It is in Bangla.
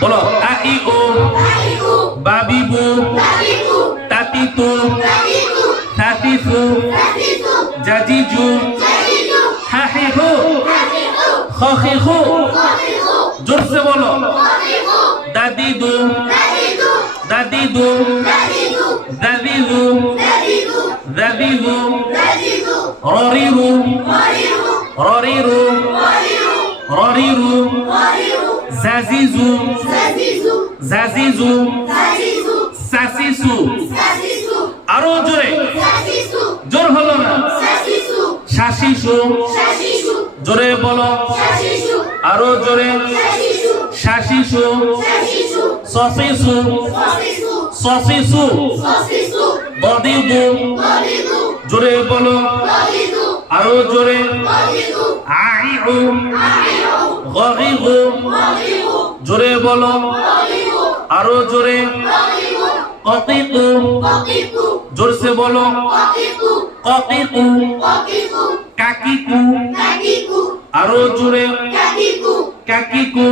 বলো আই ও বাবিবু তাতিতু তাতিসু জাজিজু হাহিহু খখিহু জোরসে বলো দাদিদু দাদিদু দাদিদু দাদিদু ররিরু ররিরু ররিরু জাজিজু জাজিজু সাসিসু আরো জোরে জোর হলো না শাসিসু জোরে বলো আরো জোরে শাসিসু সসিসু সসিসু বদিদু জোরে বলো আরো জোরে আইউ গগিগু জোরে বলো আরো জোরে ককিকু জোরসে বলো ককিকু কাকিকু আরো জোরে কাকিকু